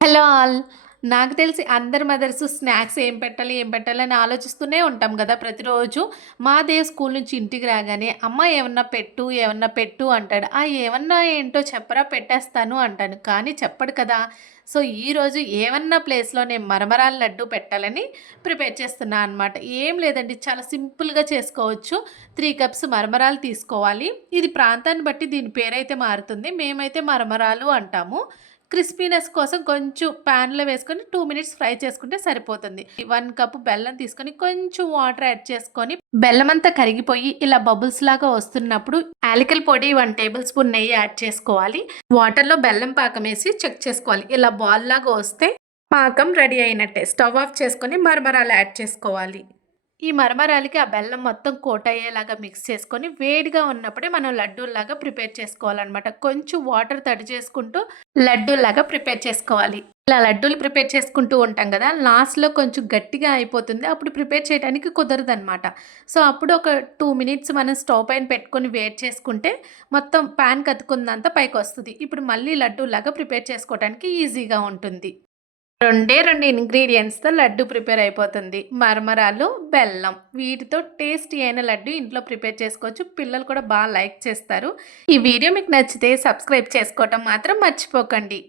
Hello all. నాకు తెలిసి అందరి మదర్స్ స్నాక్స్ ఏం పెట్టాలి, ఏం పెట్టాలి అని ఆలోచిస్తూనే ఉంటాం గదా! ప్రతిరోజు. మా దేవ్ స్కూల్ నుంచి ఇంటికి రాగానే, "అమ్మ ఏమన్నా పెట్టు, ఏమన్నా పెట్టు" అంటాడు. ఆ ఏమన్నా ఏంటో చెప్పరా పెట్టేస్తాను అంటాను. కానీ చెప్పడు కదా! సో, ఈరోజు ఏమన్నా ప్లేస్‌లో నేను మరమరాల లడ్డు పెట్టాలని ప్రిపేర్ చేస్తున్నా అనమాట. ఏం లేదండి, చాలా సింపుల్‌గా చేసుకోవచ్చు. 3 కప్స్ మరమరాలు తీసుకోవాలి. ఇది ప్రాంతాన్ని బట్టి దీని పేరైతే మారుతుంది. మేమైతే మరమరాలు అంటాము. క్రిస్పీనెస్ కోసం కొంచెం ప్యాన్‌లో వేసుకొని 2 మినిట్స్ ఫ్రై చేసుకుంటే సరిపోతుంది. 1 కప్ బెల్లం తీసుకొని కొంచెం వాటర్ యాడ్ చేసుకొని బెల్లమంతా కరిగిపోయి ఇలా బబుల్స్ లాగా వస్తున్నప్పుడు యాలకుల పొడి 1 టేబుల్ స్పూన్ నెయ్యి యాడ్ చేసుకోవాలి. వాటర్‌లో బెల్లం పాకం వేసి చెక్ చేసుకోవాలి. ఇలా బాల్ లాగా వస్తే పాకం రెడీ అయినట్టే. స్టవ్ ఆఫ్ చేసుకొని మరమరాలు యాడ్ చేసుకోవాలి. ఈ మరమరాలకి ఆ బెల్లం మొత్తం కోటయ్యేలాగా మిక్స్ చేసుకొని, వేడిగా ఉన్నప్పుడే మనం లడ్డూల్లాగా ప్రిపేర్ చేసుకోవాలనమాట. కొంచెం వాటర్ తడి చేసుకుంటూ లడ్డూల్లాగా ప్రిపేర్ చేసుకోవాలి. ఇలా లడ్డూలు ప్రిపేర్ చేసుకుంటూ ఉంటాం గదా! లాస్ట్‌లో కొంచెం గట్టిగా అయిపోతుంది. అప్పుడు ప్రిపేర్ చేయడానికి కుదరదనమాట. సో, అప్పుడు ఒక 2 మినిట్స్ మనం స్టవ్ పైన పెట్టుకొని వేడి చేసుకుంటే మొత్తం పాన్ కతుకుందంతా పైకొస్తది. ఇప్పుడు మళ్ళీ లడ్డూల్లాగా ప్రిపేర్ చేసుకోవటానికి ఈజీగా ఉంటుంది. 2 ఇంగ్రీడియెంట్స్‌తో లడ్డు ప్రిపేర్ అయిపోతుంది. మరమరాలు, బెల్లం. వీటితో టేస్టీ అయిన లడ్డు ఇంట్లో ప్రిపేర్ చేసుకోవచ్చు. పిల్లలు కూడా లైక్ చేస్తారు. ఈ వీడియో మీకు నచ్చితే సబ్స్క్రైబ్ చేసుకోవటం మాత్రం మర్చిపోకండి.